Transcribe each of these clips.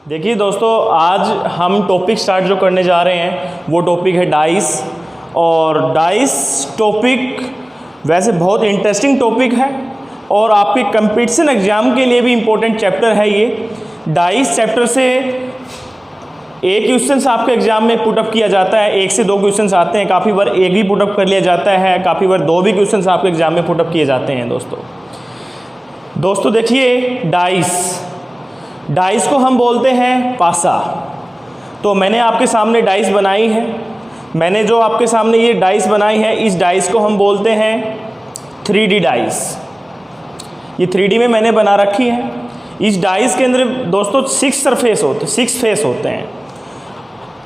देखिए दोस्तों, आज हम टॉपिक स्टार्ट जो करने जा रहे हैं वो टॉपिक है डाइस। और डाइस टॉपिक वैसे बहुत इंटरेस्टिंग टॉपिक है और आपके कंपटीशन एग्जाम के लिए भी इम्पोर्टेंट चैप्टर है ये। डाइस चैप्टर से एक क्वेश्चन आपके एग्जाम में पुटअप किया जाता है, 1 से 2 क्वेश्चन आते हैं, काफ़ी बार एक भी पुटअप कर लिया जाता है, काफ़ी बार 2 भी क्वेश्चन आपके एग्जाम में पुटअप किए जाते हैं। दोस्तों देखिए, डाइस को हम बोलते हैं पासा। तो मैंने आपके सामने डाइस बनाई है, मैंने जो आपके सामने ये डाइस बनाई है, इस डाइस को हम बोलते हैं 3D डाइस। ये 3D में मैंने बना रखी है। इस डाइस के अंदर दोस्तों 6 फेस होते हैं।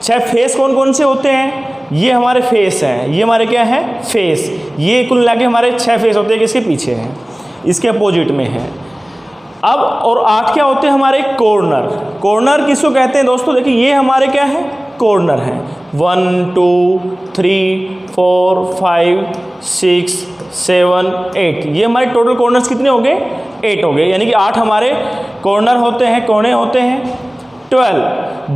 6 फेस कौन कौन से होते हैं? ये हमारे फेस हैं, ये हमारे क्या है? फेस। ये कुल मिला के हमारे 6 फेस होते हैं, किसके पीछे हैं, इसके अपोजिट में है। अब और 8 क्या होते हैं हमारे? कॉर्नर किसको कहते हैं दोस्तों? देखिए, ये हमारे क्या है? कॉर्नर हैं। 1 2 3 4 5 6 7 8, ये हमारे टोटल कॉर्नर्स कितने हो गए? 8 हो गए। यानी कि 8 हमारे कॉर्नर होते हैं, कोने होते हैं।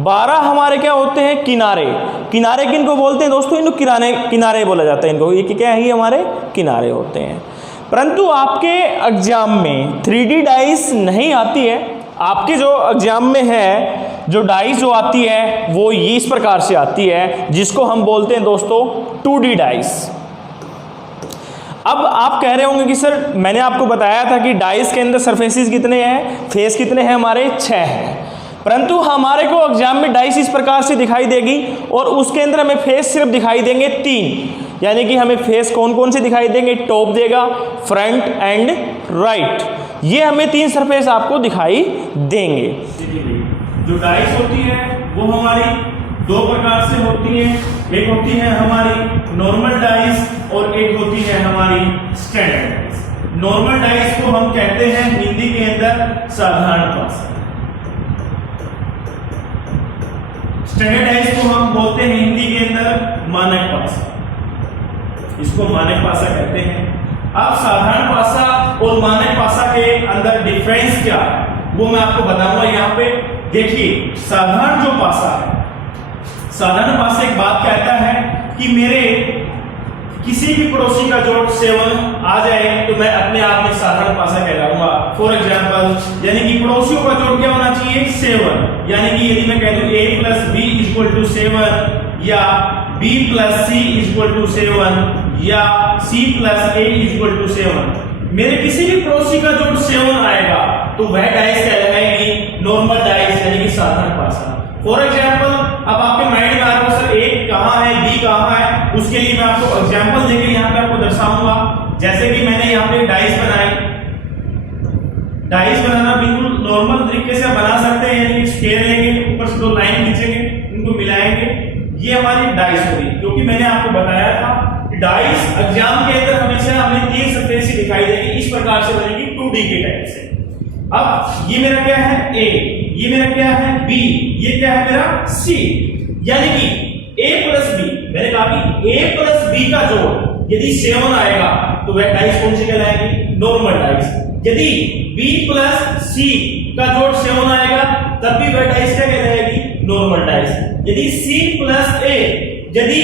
12 हमारे क्या होते हैं? किनारे किनको बोलते हैं दोस्तों? इनको किनारे बोला जाता है इनको। ये क्या है? ये हमारे किनारे होते हैं। परंतु आपके एग्जाम में 3D डाइस नहीं आती है। आपके जो एग्जाम में है, जो डाइस जो आती है वो ये इस प्रकार से आती है, जिसको हम बोलते हैं दोस्तों 2D डाइस। अब आप कह रहे होंगे कि सर, मैंने आपको बताया था कि डाइस के अंदर सरफेसेस कितने हैं, फेस कितने हैं हमारे? 6 हैं। परंतु हमारे को एग्जाम में डाइस इस प्रकार से दिखाई देगी और उसके अंदर हमें फेस सिर्फ दिखाई देंगे 3। यानी कि हमें फेस कौन कौन से दिखाई देंगे? टॉप देगा, फ्रंट एंड राइट। ये हमें 3 सरफेस आपको दिखाई देंगे। जो डाइस होती है वो हमारी 2 प्रकार से होती है। एक होती है हमारी नॉर्मल डाइस और एक होती है हमारी स्टैंडर्ड डाइस। नॉर्मल डाइस को हम कहते हैं हिंदी के अंदर साधारण पासा। स्टैंडर्ड डाइस को हम बोलते हैं हिंदी के अंदर मानक पासा। इसको मानक पासा कहते हैं। अब साधारण पासा और मानक पासा के अंदर डिफरेंस क्या है वो मैं आपको बताऊंगा। यहाँ पे देखिए, साधारण जो पासा है, साधारण पासा एक बात कहता है कि मेरे किसी भी पड़ोसी का जोड़ 7 आ जाए तो मैं अपने आप में साधारण पासा कहलाऊंगा। फॉर एग्जांपल, यानी कि पड़ोसियों का जोड़ क्या होना चाहिए? 7। यानी कि यदि मैं कह दूं a + b = 7 या b + c = 7 या c + a = 7, मेरे किसी भी पड़ोसी का जोड़ 7 आएगा तो वह डाइस कहलाएगी नॉर्मल डाइस, यानी कि साधारण पासा। फॉर एग्जांपल, अब आपके माइंड में आ रहा है सर a कहां है, b कहां है, उसके लिए मैं आपको एग्जांपल देके यहाँ पे आपको दर्शाऊंगा। जैसे कि मैंने यहाँ पे डाइस बनाई। डाइस बनाना बिल्कुल नॉर्मल तरीके से बना सकते हैं, यानी कि स्केल लेंगे, ऊपर से 2 लाइन खींचेंगे, उनको मिलाएंगे, ये हमारी डाइस होगी। क्योंकि मैंने आपको बताया था कि डाइस एग्जाम के अंदर हमेशा हमें 3 सरफेस ही दिखाई देगी, इस प्रकार से बनेगी 2D के टाइप से। अब ये मेरा क्या है? A, ये मेरा क्या है? B, ये क्या है मेरा? C। यानी कि A + B, मैंने कहा कि A + B का जोड़ यदि 7 आएगा तो वह डाइस कौन सी कहलाएगी? Normal dice. यदि B + C का जोड़ 7 आएगा तब भी वह डाइस क्या कहलाएगी? Normal dice. यदि C + A, यदि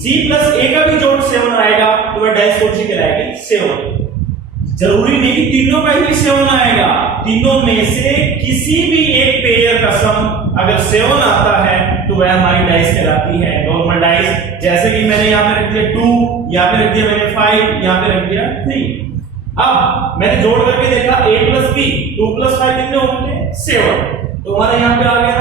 C + A का भी जोड़ 7 आएगा तो वह डाइस कौन सी कहलाएगी? 7। जरूरी नहीं कि तीनों का ही 7 आएगा, तीनों में से किसी भी एक पेयर का सम अगर 7 आता है तो वह हमारी डाइस कहलाती है नॉर्मल डाइस। जैसे कि मैंने यहाँ पे रख दिया 2, यहाँ पे रख दिया मैंने 5, यहाँ पे रख दिया 3। अब मैंने जोड़ करके देखा a + b, 2 + 5 कितने होंगे? 7। तो हमारे यहाँ पे आ गया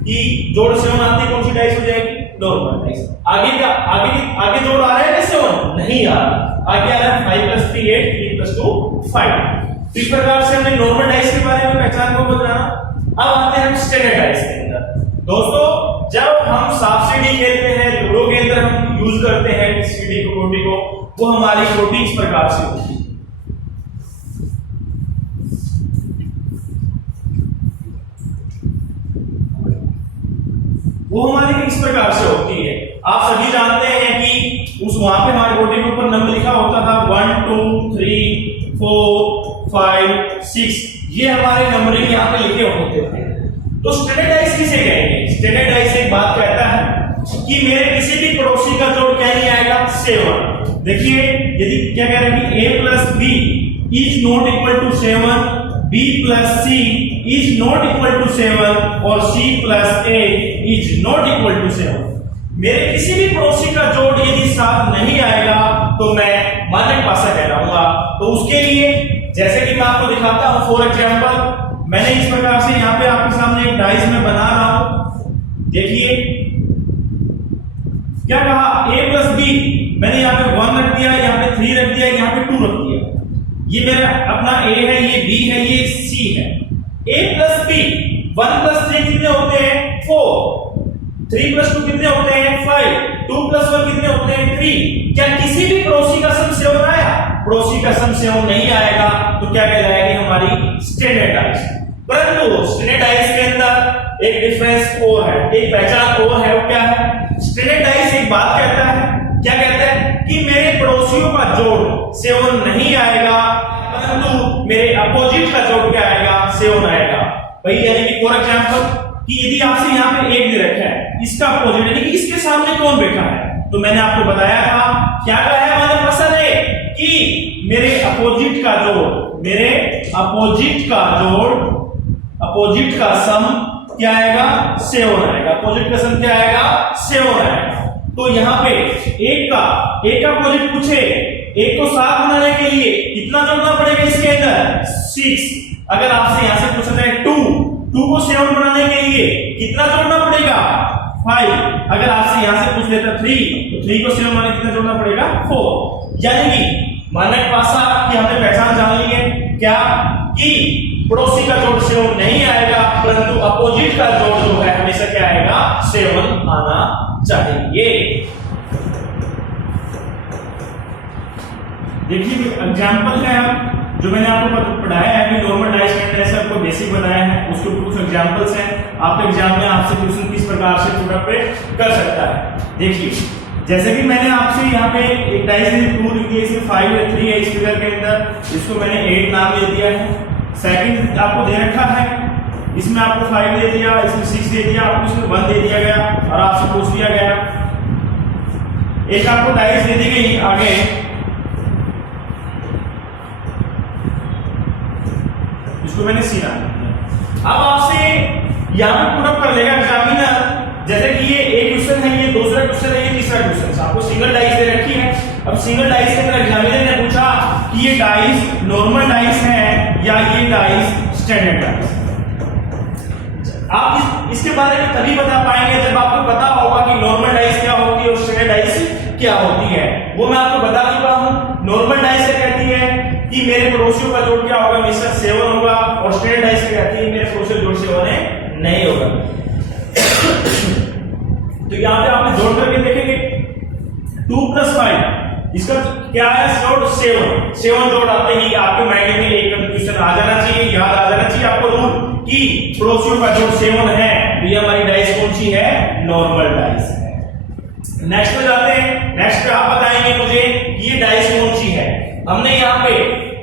कि जोड़ 7 आती कौन सी डाइस हो जाएगी? Normal dice. आगे क्या? आगे जोड़ आ रहा है 7? नहीं आ रहा। आगे आ रहा है 5 + 3 8, 3 + 2 5। इस प्रकार से हमने नॉर्मल डाइस के बारे में पहचान को बताना। अब आते हैं हम स्टैंडर्ड डाइस के अंदर। दोस्तों, जब हम सांप सीढ़ी खेलते हैं, लूडो के अंदर हम यूज करते हैं सीढ़ी को, गोटी को, वो हमारी गोटी इस प्रकार से होती है। वो हमारी इस प्रकार से होती है। आप सभी जानते हैं कि उस वहां पे हमारे गोटी के ऊपर नंबर लिखा होता था 1 2 3 4 5 6, ये हमारे नंबरिंग यहाँ पे लिखे होते थे। तो स्टैंडर्डाइज किसे कहेंगे? स्टैंडर्डाइज एक बात कहता है कि मेरे किसी भी पड़ोसी का जोड़ क्या नहीं आएगा? 7। देखिए यदि क्या कह रहे हैं कि a plus B is not equal to 7, b plus C is not equal to 7 और c plus a is not equal to 7। मेरे किसी भी पड़ोसी का जोड़ यदि 7 नहीं आएगा तो मैं मानक पासा कहलाऊंगा। तो उसके लिए जैसे कि मैं आपको दिखाता हूं, फॉर एग्जांपल मैंने इस प्रकार से यहाँ पे आपके सामने एक डाइस में बना रहा हूं। देखिए क्या कहा, a प्लस बी, मैंने यहाँ पे 1 रख दिया, यहाँ पे 3 रख दिया, यहाँ पे 2 रख दिया। ये मेरा अपना a है, ये b है, ये c है। a प्लस बी 1 प्लस 3 कितने होते हैं? 4। 3 प्लस 2 कितने होते हैं? 5। 2 प्लस 1 कितने होते हैं? 3। क्या किसी भी पड़ोसी का सम 7 आया? पड़ोसी का सम 7 नहीं आएगा तो क्या कहलाएगी हमारी? स्टैंडर्डाइज। परंतु स्टैंडर्डाइज के अंदर एक डिफरेंस और है, एक पहचान और है। वो क्या है? स्टैंडर्डाइज एक बात कहता है, क्या कहता है कि मेरे पड़ोसियों का जोड़ 7 नहीं आएगा, परंतु मेरे अपोजिट का जोड़ क्या आएगा? 7 आएगा। भाई यानी कि फॉर एग्जांपल कि यदि आपसे यहाँ पे 1 दे रखा है, इसका अपोजिट यानी कि इसके सामने कौन बैठा है, तो मैंने आपको बताया था क्या कहा है हमारे पसंद है कि मेरे अपोजिट का जोड़, मेरे अपोजिट का सम क्या आएगा? 7 आएगा। अपोजिट का सम क्या आएगा? 7 आएगा। तो यहाँ पे एक का अपोजिट पूछे, 1 को 7 बनाने के लिए कितना जोड़ना पड़ेगा इसके अंदर? 6। अगर आपसे यहाँ से पूछ रहा है 2 को 7 बनाने के लिए कितना जोड़ना पड़ेगा? 5। अगर आपसे यहाँ से पूछ लेता 3 तो 3 को 7 बनाने कितना जोड़ना पड़ेगा? 4। यानी कि मानक पासा की हमने पहचान जान ली है क्या कि पड़ोसी का जोड़ 7 नहीं आएगा, परंतु अपोजिट का जोड़ जो है हमेशा क्या आएगा? 7 आना चाहिए। देखिए एग्जांपल है हम जो मैंने आपको पढ़ाया है कि नॉर्मल डाइस के अंदर ऐसे आपको बेसिक बताया है, उसके कुछ एग्जांपल्स हैं। आपके एग्जाम में आपसे क्वेश्चन किस प्रकार से पूरा पे कर सकता है। देखिए जैसे कि मैंने आपसे यहाँ पे एक डाइस में 2 लिख दिया, इसमें 5 है, 3 है इस फिगर के अंदर, इसको मैंने 8 नाम दे दिया है। सेकंड आपको दे रखा है, इसमें आपको 5 दे दिया, इसमें 6 दे दिया, आपको इसमें 1 दे दिया गया और आपसे पूछ दिया गया। एक आपको डाइस दे दी गई आगे, इसको मैंने सी नाम दिया। अब आपसे यहाँ पे पुट अप कर लेगा एग्जामिनर, जैसे कि ये एक क्वेश्चन है, ये दूसरा क्वेश्चन है, ये तीसरा क्वेश्चन है। आपको सिंगल डाइस दे रखी है। अब सिंगल डाइस के अंदर एग्जामिनर ने पूछा कि ये डाइस नॉर्मल डाइस है या ये डाइस स्टैंडर्ड डाइस। आप इसके बारे में तभी बता पाएंगे जब आपको पता होगा कि नॉर्मल डाइस क्या होती है और स्टैंडर्ड डाइस क्या होती है। वो मैं आपको बता चुका हूं। नॉर्मल डाइस क्या कहती है कि मेरे पड़ोसियों का जोड़ क्या होगा? हमेशा 7 होगा। और स्टैंडर्ड डाइस क्या कहती है मेरे पड़ोसियों जोड़ 7 नहीं होगा। तो यहाँ पे आपने जोड़ करके देखेंगे 2 + 5 इसका क्या है? जोड़ 7 जोड़ आते ही आपके माइंड में एक कंफ्यूजन आ जाना चाहिए, याद आ जाना चाहिए आपको रूल कि पड़ोसियों का जोड़ 7 है, तो ये हमारी डाइस कौन सी है? नॉर्मल डाइस है। नेक्स्ट पे जाते हैं। नेक्स्ट पे आप बताएंगे मुझे ये डाइस कौन सी है। हमने यहाँ पे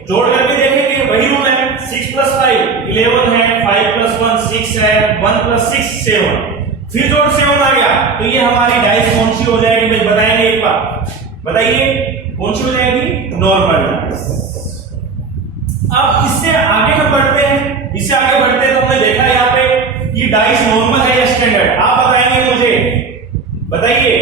जोड़ करके देखेंगे, वही रूल है 6 + 5 11 है, 5 + 1 6 है, 1 + 6 7। फिर जोड़ 7 आ गया, तो ये हमारी डाइस कौन सी हो जाएगी भाई? बताएंगे एक बार, बताइए कौन सी हो जाएगी? Normal dice. अब इससे आगे हम बढ़ते हैं, इससे आगे बढ़ते हैं तो हमने देखा यहाँ पे ये डाइस नॉर्मल है या स्टैंडर्ड। आप बताएंगे मुझे, बताइए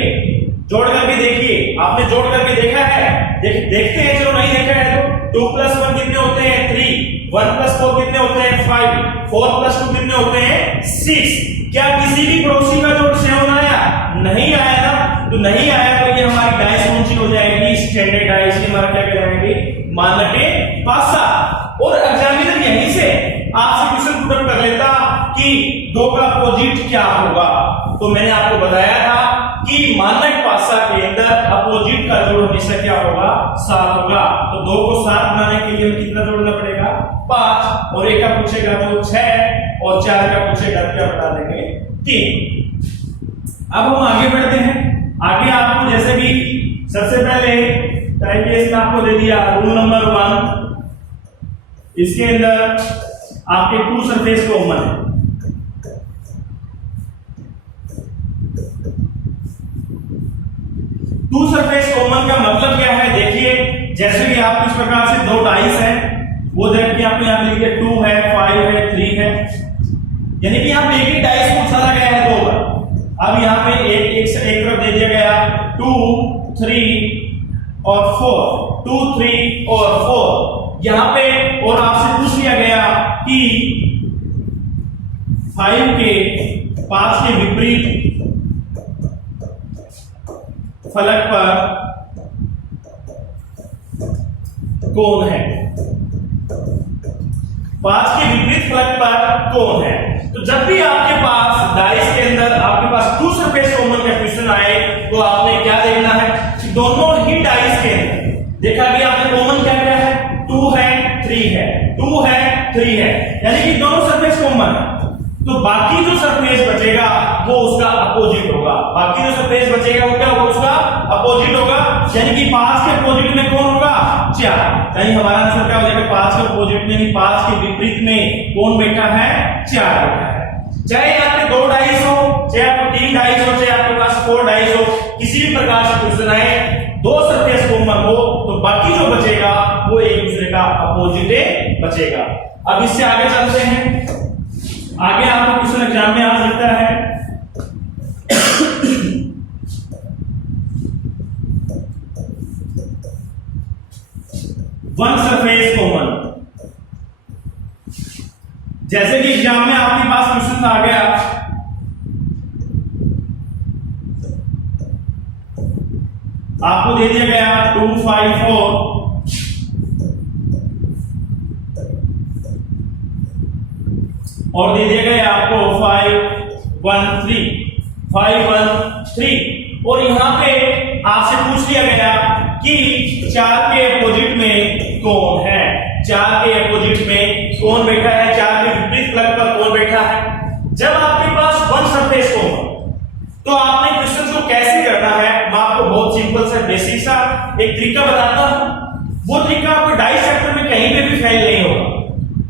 जोड़ करके देखिए। आपने जोड़ करके देखा है? देखते हैं, चलो नहीं देखा है तो 2 + 1 कितने होते हैं? 3। 1 + 4 कितने होते हैं? 5। 4 + 2 कितने होते हैं? 6। क्या किसी भी पड़ोसी का जोड़ 7 आया? नहीं आया ना, तो नहीं आया तो ये हमारी डाइस कौन सी हो जाएगी? Standard dice. हमारा क्या कहलाएंगे? मानक पासा। और एग्जामिनर यहीं से आपसे क्वेश्चन पुट अप कर लेता कि 2 का अपोजिट क्या होगा। तो मैंने आपको बताया था कि मानक पासा के अंदर अपोजिट का जोड़ हमेशा क्या होगा? 7 होगा। तो 2 को 7 बनाने के लिए कितना जोड़ना पड़ेगा? 5। और 1 का पूछेगा तो 6 और 4 का पूछेगा क्या बता देंगे? 3। अब हम आगे बढ़ते हैं। आगे आपको जैसे कि सबसे पहले टाइम वेस्ट में आपको दे दिया रूल नंबर 1, इसके अंदर आपके 2 सरफेस कॉमन है। टू सरफेस कॉमन का मतलब क्या है? देखिए जैसे कि आप इस प्रकार से दो डाइस हैं, वो देखिए आपको यहाँ पे लिखे 2 है, 5 है, 3 है, यानी कि यहाँ पे एक ही डाइस को उछाला गया है 2 बार। अब यहाँ पे एक तरफ दे दिया गया 2, 3 और 4, 2, 3 और 4 यहाँ पे, और आपसे पूछ लिया गया कि 5 के पास के विपरीत फलक पर कौन है? 5 के विपरीत फलक पर कौन है? तो जब भी आपके पास डाइस के अंदर आपके पास टू सरफेस कॉमन का क्वेश्चन आए तो आपने क्या देखना है कि दोनों ही डाइस के अंदर देखा कि आपने कॉमन क्या क्या है? 2 है, 3 है, 2 है, 3 है, यानी कि दोनों सरफेस कॉमन है। तो बाकी जो सरफेस बचेगा वो उसका अपोजिट होगा। बाकी जो सरफेस बचेगा वो क्या होगा? उसका अपोजिट होगा, यानी कि 5 के अपोजिट में कौन होगा? 4। यानी हमारा आंसर क्या हो जाएगा? 5 के अपोजिट में, 5 के विपरीत में कौन बैठा है? 4 बैठा है। चाहे आपके 2 डाइस हो, चाहे आपके 3 डाइस हो, चाहे आपके पास 4 डाइस हो, किसी भी प्रकार से क्वेश्चन आए, 2 सरफेस कॉमन हो तो बाकी जो बचेगा वो एक दूसरे का अपोजिट बचेगा। अब इससे आगे चलते हैं। आगे आपको क्वेश्चन एग्जाम में आ सकता है वन सरफेस कॉमन। जैसे कि एग्जाम में आपके पास क्वेश्चन आ गया आपको दे दिया गया 2, 5, 4 और दे दिया गया आपको 5, 1, 3, 5, 1, 3 और यहां पे आपसे पूछ लिया गया कि 4 के अपोजिट में कौन है? 4 के अपोजिट में कौन बैठा है? 4 के विपरीत फलक पर कौन बैठा है? जब आपके पास वन सरफेस कॉमन तो आपने क्वेश्चन को कैसे करना है? मैं आपको बहुत सिंपल सा बेसिक सा एक तरीका बताता हूं। वो तरीका आपको डाइस सेक्टर में कहीं पे भी फेल नहीं होगा।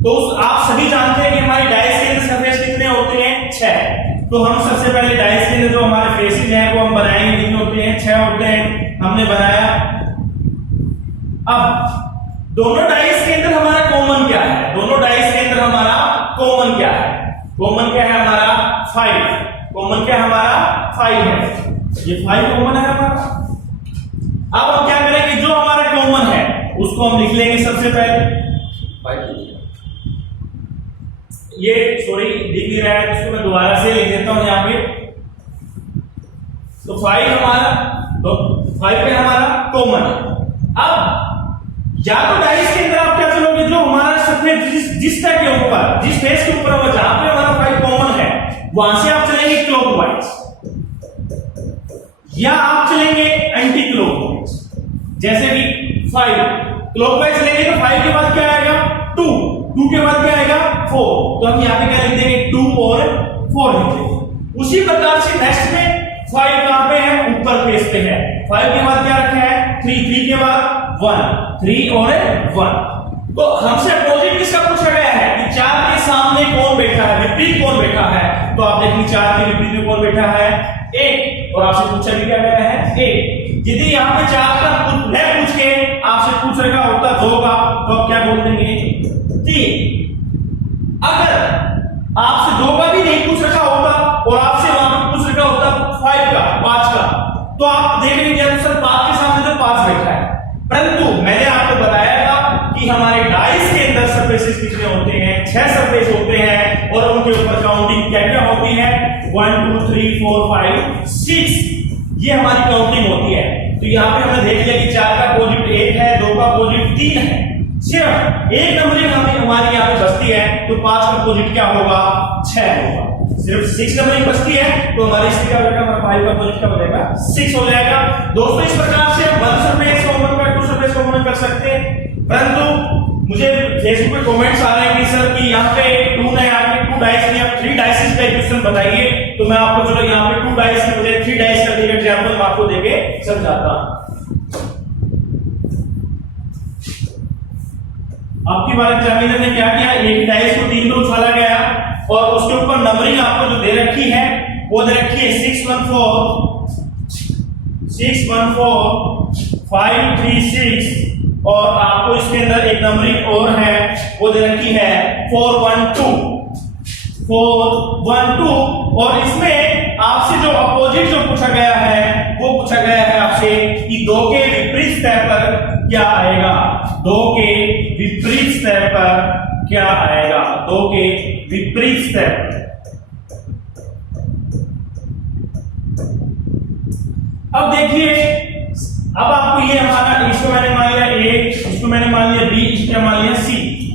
तो आप सभी जानते हैं कि हमारी डाइस के अंदर सरफेस कितने होते हैं? 6। तो हम सबसे पहले डाइस के अंदर जो हमारे फेसेस हैं वो हम बनाएंगे, कितने होते हैं? 6 होते हैं। हमने बनाया। अब दोनों डाइस के अंदर हमारा कॉमन क्या है? दोनों डाइस के अंदर हमारा कॉमन क्या है? कॉमन क्या है हमारा? 5। कॉमन क्या हमारा? 5 है। ये 5 कॉमन है हमारा। अब हम क्या करेंगे? जो हमारा कॉमन है उसको हम लिख लेंगे सबसे पहले। ये सॉरी दिख नहीं रहा है तो इसको मैं दोबारा से लिख देता हूं यहां पे। तो 5 हमारा, तो 5 पे हमारा कॉमन है। अब या तो डाइस के अंदर आप क्या चलोगे? जो हमारा सरफेस जिस टाइप के ऊपर, जिस फेस के ऊपर होगा, जहां पे हमारा 5 कॉमन है वहां से आप चलेंगे क्लॉकवाइज, या आप चलेंगे एंटी क्लॉकवाइज। जैसे कि 5 क्लॉकवाइज चलेंगे तो 5 के बाद क्या आएगा? 2 के बाद क्या आएगा? 4। तो हम यहाँ पे क्या लिख देंगे? 2 और 4 लिख देंगे। उसी प्रकार से नेक्स्ट में 5 कहां पे है? ऊपर फेस पे है। 5 के बाद क्या रखा है? 3 के बाद 1, 3 और 1। तो हमसे अपोजिट किसका पूछा गया है कि 4 के सामने कौन बैठा है, विपरीत कौन बैठा है? तो आप देखेंगे 4 के विपरीत में कौन बैठा है? 8। और आपसे पूछा भी क्या गया है? 8। यदि यहाँ पे 4 का न पूछ के आपसे पूछ रखा होता 2 का तो आप क्या बोल देंगे? 3। अगर आपसे 2 का भी नहीं पूछ रखा होता और आपसे वहां पर पूछ रखा होता 5 का, तो आप देख लीजिए सर 5 के सामने तो 5 बैठा है। परंतु मैंने आपको बताया था कि हमारे डाइस के अंदर सरफेसेस कितने होते हैं? 6 सरफेस होते हैं और उनके ऊपर काउंटिंग क्या क्या होती है? 1, 2, 3, 4, 5, 6 ये हमारी काउंटिंग होती है। तो यहाँ पे हमने देख लिया कि 4 का अपोजिट 1 है, 2 का अपोजिट 3 है। सिर्फ एक नंबरिंग हमारी यहाँ पे बचती है तो 5 का अपोजिट क्या होगा? 6 होगा। सिर्फ 6 नंबरिंग बचती है तो हमारी इसकी क्या हो जाएगा? हमारा 5 का अपोजिट क्या हो जाएगा? 6 हो जाएगा। दोस्तों इस प्रकार से वन सरफेस कॉमन का टू सरफेस कॉमन कर सकते हैं। परंतु मुझे फेसबुक पे कमेंट्स आ रहे हैं कि सर कि यहाँ पे 2 नहीं आके 2 डाइस नहीं, आप 3 डाइसेस का क्वेश्चन बताइए। तो मैं आपको चलो यहाँ पे 2 डाइस की बजाय 3 डाइस का एक एग्जांपल मैं आपको देके समझाता हूं। आपकी बार एग्जामिनर ने क्या किया? एक डाइस को 3 पर उछाला गया और उसके ऊपर नंबरिंग आपको जो दे रखी है वो दे रखी है 614, 614,536 और आपको इसके अंदर एक नंबरिंग और है, वो दे रखी है 412 और इसमें आपसे जो अपोजिट जो पूछा गया है वो पूछा गया है आपसे कि 2 के विपरीत स्तर पर क्या आएगा। 2 के विपरीत स्तर पर क्या आएगा। 2 के विपरीत स्तर। अब देखिए, अब आपको ये हमारा इसको मैंने मान लिया A, इसको मैंने मान लिया B, इसको मान लिया C।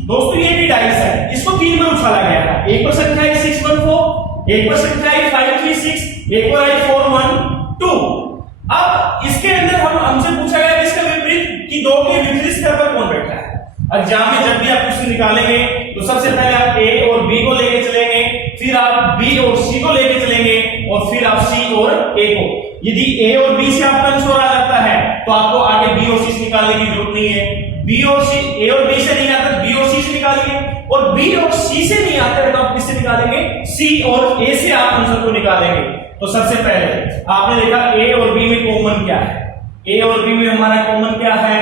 दोस्तों ये भी डाइस है, इसको 3 में उछाला गया है। एक पर संख्या है 614, एक पर संख्या है 536, एक पर है 412। अब इसके अंदर हमसे पूछा गया इसका विपरीत कि 2 के विपरीत स्तर पर कौन बैठा है। एग्जाम में जब भी आप क्वेश्चन निकालेंगे तो सबसे पहले आप A और B को लेके चलेंगे, फिर आप B और C को लेके चलेंगे और फिर आप C और A को। यदि A और B से आपका आंसर आ जाता है तो आपको आगे B और C से निकालने की जरूरत नहीं है। B और C, A और B से नहीं आता, B और C से निकालेंगे, और B और C से नहीं आता है तो आप किससे निकालेंगे? C और A से आप आंसर को निकालेंगे। तो सबसे पहले आपने देखा A और B में कॉमन क्या है। A और B में हमारा कॉमन क्या है?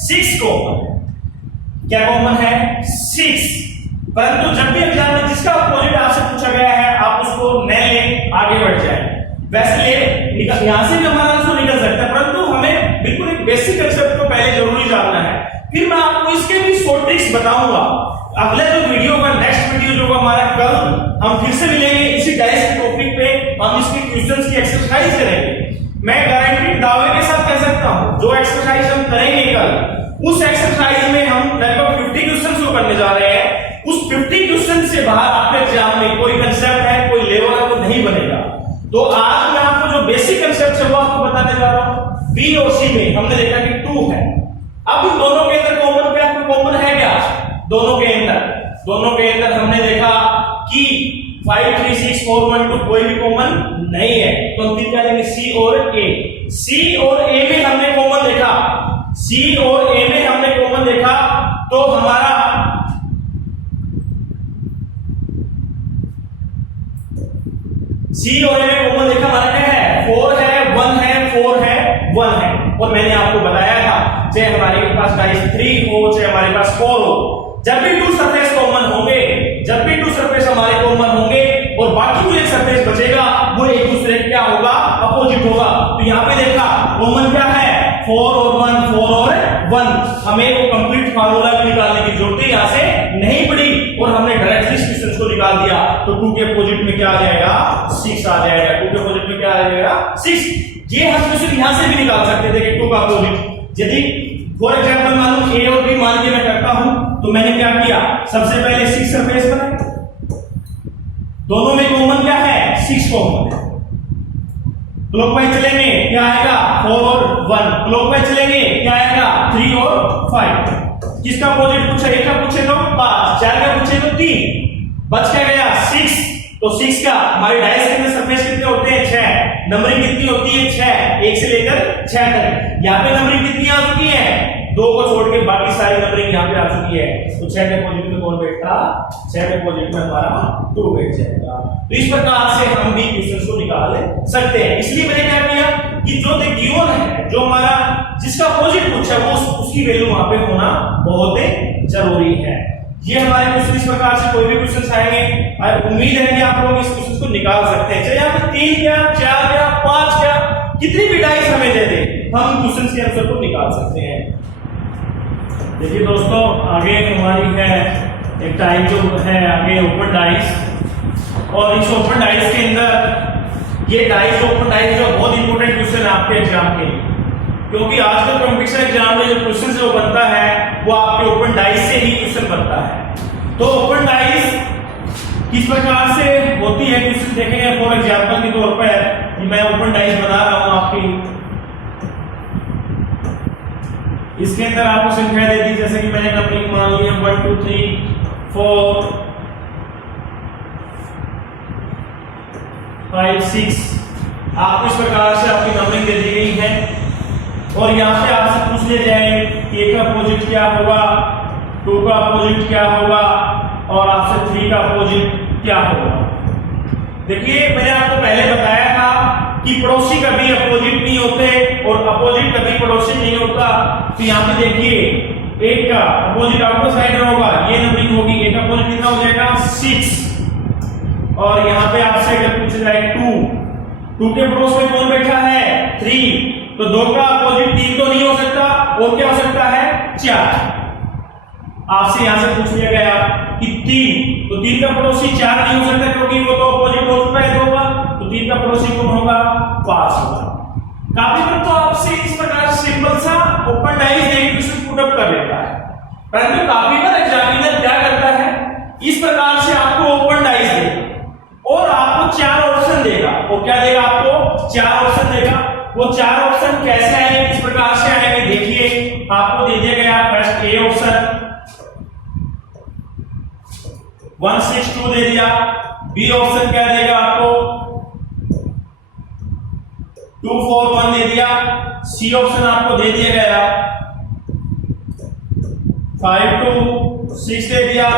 6 कॉमन। क्या कॉमन है? 6। परंतु जब भी एग्जाम में जिसका अपोजिट आपसे पूछा गया है आप उसको न लें, आगे बढ़ जाए। वैसे यहां से भी हमारा आंसर निकल सकता है, परंतु हमें बिल्कुल एक बेसिक कंसेप्ट को पहले जरूरी जानना है, फिर मैं आपको इसके भी शॉर्ट ट्रिक्स बताऊंगा। अगले जो वीडियो का नेक्स्ट वीडियो जो हमारा कल हम फिर से मिलेंगे इसी डाइस के टॉपिक पे, हम इसके क्वेश्चंस की एक्सरसाइज करेंगे। मैं गारंटी दावे के साथ कह सकता हूं जो एक्सरसाइज हम करेंगे कल, उस एक्सरसाइज में हम लगभग 50 क्वेश्चंस को करने जा रहे हैं। उस 50 क्वेश्चन से बाहर आपके एग्जाम में कोई कंसेप्ट है, कोई लेवल है, वो नहीं बनेगा। तो आज मैं आपको जो बेसिक कंसेप्ट है वो आपको बताने जा रहा हूं। B और C में हमने देखा कि 2 है। अब इन दोनों के अंदर कॉमन क्या, कोई कॉमन है क्या? दोनों के अंदर हमने देखा कि 536,412 कोई भी कॉमन नहीं है, तो हम क्या लेंगे? C और A। C और A में हमने कॉमन देखा, C और A में हमने कॉमन देखा, तो हमारा C और A में कॉमन देखा हमारा क्या है? 4 है, 1 है, 4 है, 1 है। और मैंने आपको बताया था चाहे हमारे पास डाइस 3 हो चाहे हमारे पास 4 हो, जब भी 2 सरफेस कॉमन होंगे, जब भी 2 सरफेस हमारे कॉमन होंगे और बाकी जो एक सरफेस बचेगा वो एक दूसरे क्या होगा? अपोजिट होगा। तो यहाँ पे देखा कॉमन क्या है? 4 और 1, 4 और 1। हमें वो कंप्लीट फार्मूला निकालने की जरूरत यहाँ से नहीं पड़ी और हमने डायरेक्टली क्वेश्चन को निकाल दिया। तो 2 के अपोजिट में क्या आ जाएगा? 6 आ जाएगा। 2 के अपोजिट में क्या आ जाएगा? 6। ये हम क्वेश्चन यहाँ से भी निकाल सकते थे कि 2 का अपोजिट, यदि फॉर एग्जांपल मान लो A और B मान के मैं करता हूं, तो मैंने क्या किया? सबसे पहले 6 सरफेस बनाए, दोनों में कॉमन क्या है? 6 कॉमन है। क्लॉकवाइज चलेंगे क्या आएगा? 4 और 1। क्लॉकवाइज चलेंगे क्या आएगा? 3 और 5। किसका अपोजिट पूछा? एक का पूछे तो 5, 4 का पूछे तो 3, बच क्या गया? 6। तो 6 का हमारे डाइस के अंदर सरफेस कितने होते हैं? 6। नंबरिंग कितनी होती है? 6, 1 से लेकर 6 तक। यहाँ पे नंबरिंग कितनी आ चुकी है? 2 को छोड़ के बाकी सारी नंबरिंग यहाँ पे आ चुकी है। तो 6 के अपोजिट में कौन बैठता? 6 के अपोजिट में हमारा 2 बैठ जाएगा। तो इस प्रकार से हम भी क्वेश्चन को निकाल सकते हैं। इसलिए मैंने क्या किया कि जो गिवन है, जो हमारा जिसका अपोजिट पूछा है वो उसकी वैल्यू वहां पे होना बहुत जरूरी है। ये हमारे क्वेश्चन इस प्रकार से कोई भी क्वेश्चन आएंगे, उम्मीद है कि आप लोग इस क्वेश्चन को निकाल सकते हैं। चाहे यहाँ पे 3 क्या, 4 क्या, 5 क्या, कितनी भी डाइस हमें दे दे, हम क्वेश्चन के आंसर को निकाल सकते हैं। देखिए दोस्तों, आगे हमारी है एक टाइप जो है आगे ओपन डाइस, और इस ओपन डाइस के अंदर ये डाइस ओपन डाइस जो बहुत इंपॉर्टेंट क्वेश्चन है आपके एग्जाम के लिए, क्योंकि आजकल कॉम्पिटिशन एग्जाम में जो क्वेश्चन जो बनता है वो आपके ओपन डाइस से ही क्वेश्चन बनता है। तो ओपन डाइस किस प्रकार से होती है क्वेश्चन देखेंगे। फॉर एग्जांपल के तौर पर मैं ओपन डाइस बना रहा हूं आपकी, इसके अंदर आपको संख्या दे दी, जैसे कि मैंने नंबरिंग मान लिया 1 2 3 4 5 6। आपको इस प्रकार से आपकी नंबरिंग दे दी गई है और यहाँ पे आपसे पूछ लिया जाए कि 1 का अपोजिट क्या होगा, 2 का अपोजिट क्या होगा और आपसे 3 का अपोजिट क्या होगा। देखिए मैंने आपको पहले बताया था कि पड़ोसी कभी अपोजिट नहीं होते और अपोजिट कभी पड़ोसी नहीं होता। तो यहाँ पे देखिए एक का अपोजिट आउटर साइड होगा, ये नंबरिंग होगी, एक अपोजिट कितना हो जाएगा 6। और यहाँ पे आपसे अगर पूछा जाए 2 के पड़ोस में कौन बैठा है 3, तो 2 का अपोजिट 3 तो नहीं हो सकता, और क्या हो सकता है 4। आपसे यहां से पूछ लिया गया कि 3, तो 3 का पड़ोसी 4 नहीं हो सकता क्योंकि वो तो अपोजिट हो चुका है 2 का, तो 3 का पड़ोसी कौन होगा 5 होगा। काफी बार तो आपसे इस प्रकार सिंपल सा ओपन डाइस देके क्वेश्चन पुट अप कर लेता है, परंतु काफी बार एग्जामिनर क्या करता है, इस प्रकार से आपको ओपन डाइस देगा और आपको 4 ऑप्शन देगा। वो क्या देगा आपको 4 ऑप्शन देगा। वो 4 ऑप्शन कैसे आएंगे, किस प्रकार से आएंगे, देखिए आपको दे दिया गया फर्स्ट ए ऑप्शन 162 दे दिया, बी ऑप्शन क्या देगा आपको 241 दे दिया, सी ऑप्शन आपको दे दिया गया 526 दे दिया,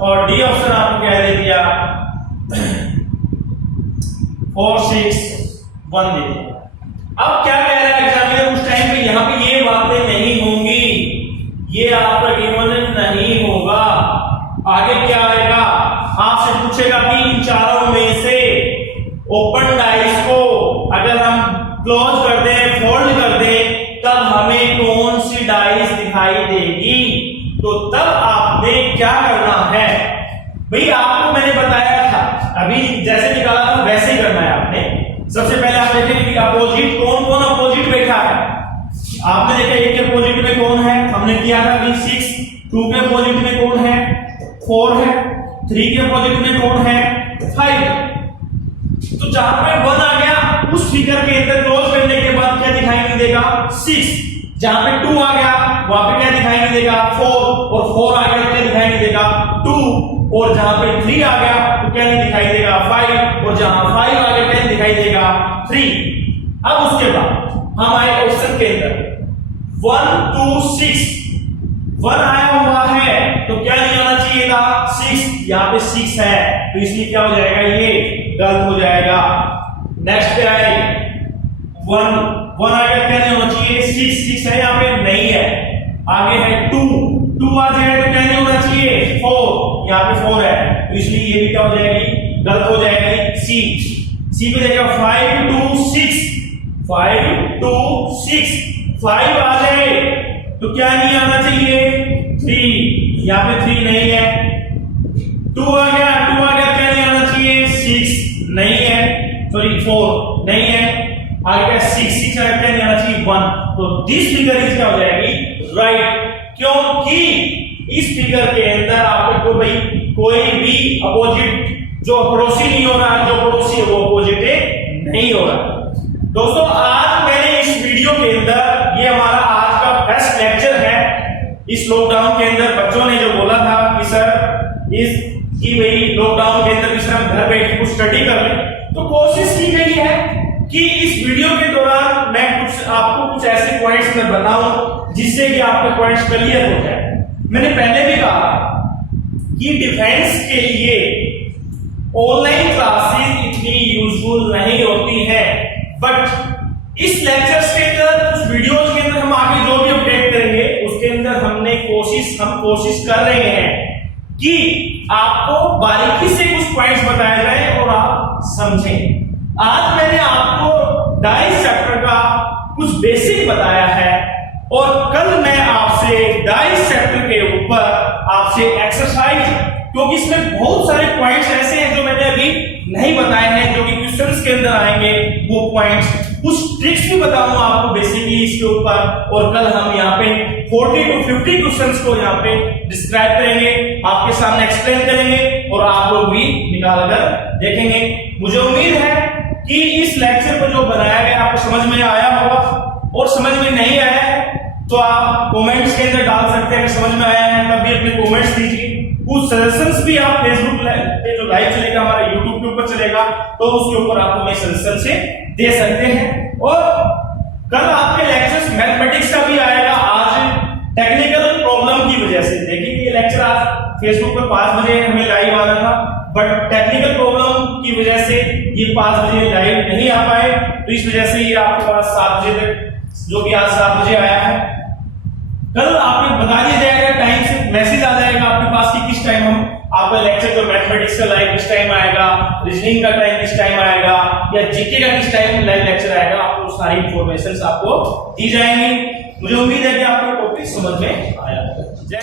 और डी ऑप्शन आपको क्या दे दिया 461 दे दिया। अब क्या कह रहा है एग्जामिनर उस टाइम पे, यहां पे ये बातें नहीं होंगी, ये आपका गिवन नहीं होगा। आगे क्या आएगा, आपसे पूछेगा कि इन चारों में से ओपन डाइस को अगर हम क्लोज कर दें, फोल्ड कर दें, तब हमें कौन सी डाइस दिखाई देगी। तो तब आपने क्या करना है भाई, आपको मैंने बताया था अभी जैसे निकाला था वैसे ही करना है आपने। सबसे पहले आप देखेंगे कि अपोजिट कौन कौन अपोजिट बैठा है। आपने देखा 1 के अपोजिट में कौन है, हमने किया था कि 6, 2 के अपोजिट में कौन है 4 है, 3 के अपोजिट में कौन है 5। तो जहां पे 1 आ गया उस फिगर के अंदर क्लोज करने के बाद क्या दिखाई नहीं देगा 6। जहां पे 2 आ गया वहां पे क्या दिखाई नहीं देगा 4, और 4 आ गया क्या दिखाई नहीं देगा 2, और जहां पे 3 आ गया तो क्या नहीं दिखाई देगा 5, और जहां 5 आ गया क्या नहीं दिखाई देगा 3। अब उसके बाद हम आए ऑप्शन के अंदर 1 2 6, 1 आया हुआ है तो क्या नहीं आना चाहिए था 6, यहाँ पे 6 है तो इसलिए क्या हो जाएगा, ये गलत हो जाएगा। नेक्स्ट पे आए 1 आएगा क्या नहीं होना चाहिए 6 है यहाँ पे नहीं है। आगे है 2 आ जाए तो क्या नहीं होना चाहिए 4, यहाँ पे 4 है तो इसलिए ये भी क्या हो जाएगी, गलत हो जाएगी। सी पे जाएगा 5 2 6, 5 आ जाए तो क्या नहीं आना चाहिए 3, यहाँ पे 3 नहीं है। 2 आ गया क्या नहीं आना चाहिए 6 नहीं है, सॉरी 4 नहीं है। आगे क्या 6 क्या नहीं आना चाहिए 1, तो दिस फिगर इज क्या हो जाएगी राइट, क्योंकि इस फिगर के अंदर आपको भाई कोई भी अपोजिट जो पड़ोसी नहीं हो रहा, जो पड़ोसी है वो अपोजिट नहीं हो रहा। दोस्तों आज मैंने इस वीडियो के अंदर, ये हमारा आज का फर्स्ट लेक्चर है इस लॉकडाउन के अंदर। बच्चों ने जो बोला था कि सर इसकी भाई लॉकडाउन के अंदर भी हम घर बैठ कुछ स्टडी कर लें, तो कोशिश की गई है कि इस वीडियो के दौरान मैं आपको कुछ ऐसे पॉइंट्स में बताऊं जिससे कि आपके पॉइंट्स क्लियर हो जाए। मैंने पहले भी कहा कि डिफेंस के लिए ऑनलाइन क्लासेस इतनी यूजफुल नहीं होती हैं, बट इस लेक्चर्स के अंदर, उस वीडियोस के अंदर हम आगे जो भी अपडेट करेंगे उसके अंदर हम कोशिश कर रहे हैं कि आपको बारीकी से कुछ पॉइंट्स बताए जाए और आप समझें। आज मैंने आपको डाइस चैप्टर का कुछ बेसिक बताया है और कल मैं आपसे डाइस चैप्टर के ऊपर आपसे एक्सरसाइज, क्योंकि इसमें बहुत सारे पॉइंट्स ऐसे हैं जो मैंने अभी नहीं बताए हैं, जो कि क्वेश्चंस के अंदर आएंगे वो पॉइंट्स, कुछ ट्रिक्स भी बताऊंगा आपको बेसिकली इसके ऊपर। और कल हम यहाँ पे 40 to 50 क्वेश्चंस को यहाँ पे डिस्क्राइब करेंगे, आपके सामने एक्सप्लेन करेंगे और आप लोग भी निकाल कर देखेंगे। मुझे उम्मीद है कि इस लेक्चर को जो बनाया गया आपको समझ में आया होगा, और समझ में नहीं आया है तो आप कमेंट्स के अंदर डाल सकते हैं। अगर समझ में आया है तब भी अपने कमेंट्स दीजिए। कुछ सजेशंस भी आप फेसबुक पे जो लाइव चलेगा, हमारा यूट्यूब के ऊपर चलेगा, तो उसके ऊपर आप हमें सजेशन से दे सकते हैं। और कल आपके लेक्चर्स मैथमेटिक्स का भी आएगा। आज टेक्निकल प्रॉब्लम की वजह से, देखिए ये लेक्चर आज फेसबुक पे 5 बजे हमें लाइव आना था, बट टेक्निकल प्रॉब्लम की वजह से ये 5 बजे लाइव नहीं आ पाए, तो इस वजह से ये आपके पास 7 बजे तक जो कि आज 7 बजे आया है। कल आपको बता दिया जाएगा, टाइम से मैसेज आ जाएगा आपके पास कि किस टाइम हम आपका लेक्चर जो मैथमेटिक्स का लाइव किस टाइम आएगा, रीजनिंग का टाइम किस टाइम आएगा, या जीके का किस टाइम लाइव लेक्चर आएगा। आपको सारी इंफॉर्मेशन आपको दी जाएंगी। मुझे उम्मीद है कि आपको टॉपिक समझ में आया। जय